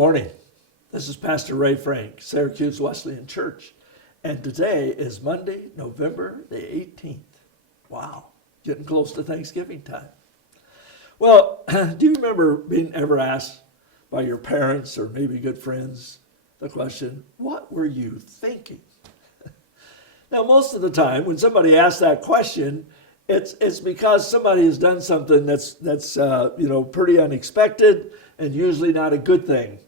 morning. This is Pastor Ray Frank, Syracuse Wesleyan Church, and today is Monday, November the 18th. Wow, getting close to Thanksgiving time. Well, do you remember being ever asked by your parents or maybe good friends the question, what were you thinking? Now, most of the time when somebody asks that question, it's because somebody has done something that's pretty unexpected and usually not a good thing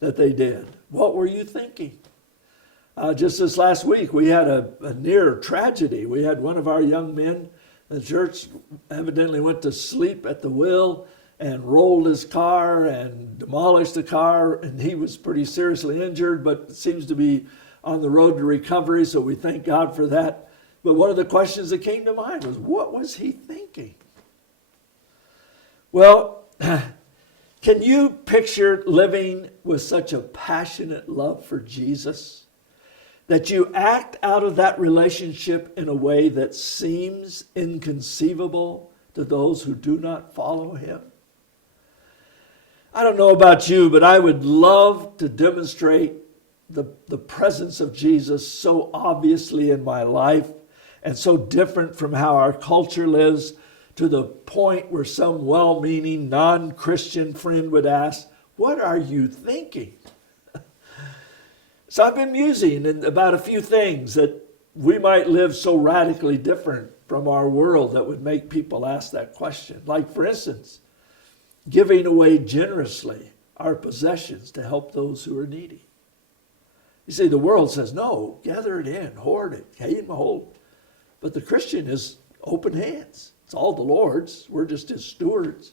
that they did. What were you thinking? Just this last week, we had a near tragedy. We had one of our young men in the church evidently went to sleep at the wheel and rolled his car and demolished the car, and he was pretty seriously injured, but seems to be on the road to recovery, so we thank God for that. But one of the questions that came to mind was, what was he thinking? Well, can you picture living with such a passionate love for Jesus that you act out of that relationship in a way that seems inconceivable to those who do not follow him? I don't know about you, but I would love to demonstrate the presence of Jesus so obviously in my life and so different from how our culture lives, to the point where some well-meaning non-Christian friend would ask, what are you thinking? So I've been musing about a few things that we might live so radically different from our world that would make people ask that question. Like, for instance, giving away generously our possessions to help those who are needy. You see, the world says, no, gather it in, hoard it, gain hold. But the Christian is open hands. It's all the Lord's. We're just his stewards.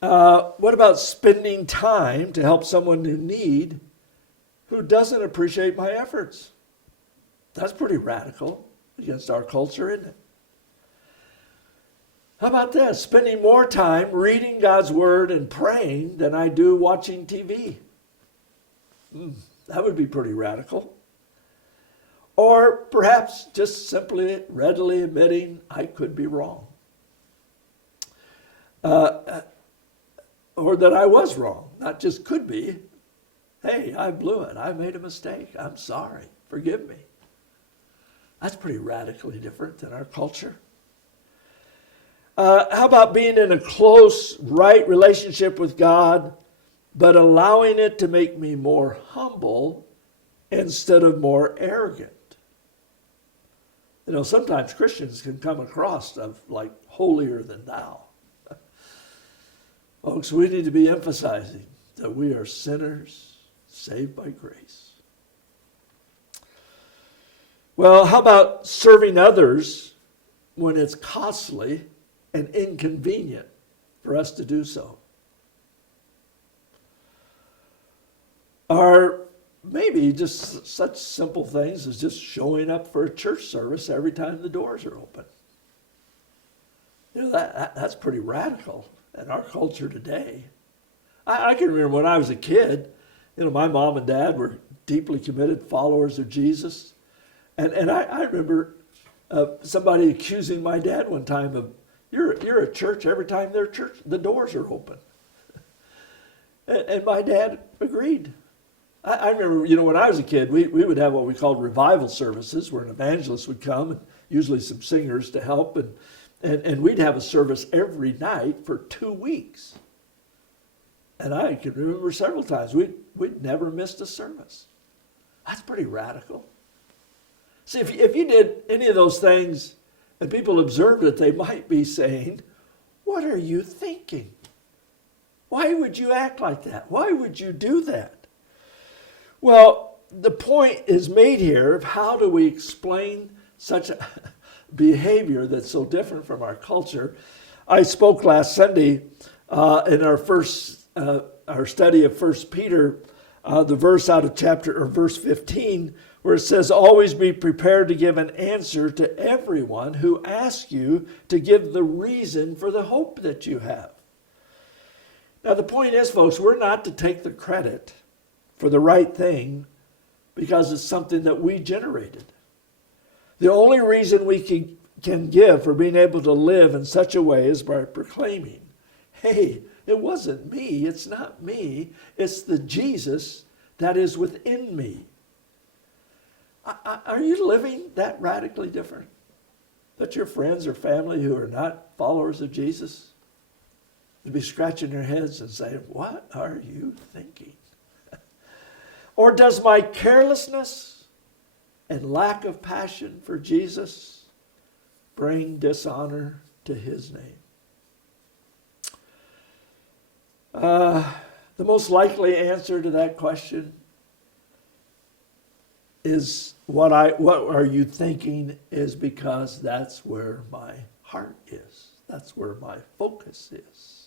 What about spending time to help someone in need who doesn't appreciate my efforts? That's pretty radical against our culture, isn't it? How about this? Spending more time reading God's word and praying than I do watching TV. That would be pretty radical. Or perhaps just simply readily admitting I could be wrong. Or that I was wrong, not just could be. Hey, I blew it. I made a mistake. I'm sorry. Forgive me. That's pretty radically different than our culture. How about being in a close, right relationship with God, but allowing it to make me more humble instead of more arrogant? You know, sometimes Christians can come across of like holier than thou. Folks, we need to be emphasizing that we are sinners saved by grace. Well, how about serving others when it's costly and inconvenient for us to do so? Or maybe just such simple things as just showing up for a church service every time the doors are open. You know, that's pretty radical in our culture today. I can remember when I was a kid, you know, my mom and dad were deeply committed followers of Jesus. And I remember somebody accusing my dad one time of, you're at church every time the doors are open. And my dad agreed. I remember, you know, when I was a kid, we would have what we called revival services where an evangelist would come, and usually some singers to help, and we'd have a service every night for 2 weeks. And I can remember several times we'd never missed a service. That's pretty radical. See, if you did any of those things and people observed it, they might be saying, what are you thinking? Why would you act like that? Why would you do that? Well, the point is made here of how do we explain such a behavior that's so different from our culture. I spoke last Sunday in our study of 1 Peter, the verse out of verse 15, where it says, always be prepared to give an answer to everyone who asks you to give the reason for the hope that you have. Now, the point is, folks, we're not to take the credit for the right thing because it's something that we generated. The only reason we can give for being able to live in such a way is by proclaiming, hey, It wasn't me. It's not me. It's the Jesus that is within me. Are you living that radically different? That your friends or family who are not followers of Jesus would be scratching their heads and saying, what are you thinking? Or does my carelessness and lack of passion for Jesus bring dishonor to his name? The most likely answer to that question is what are you thinking is because that's where my heart is. That's where my focus is.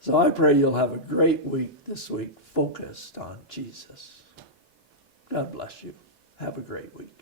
So I pray you'll have a great week this week focused on Jesus. God bless you. Have a great week.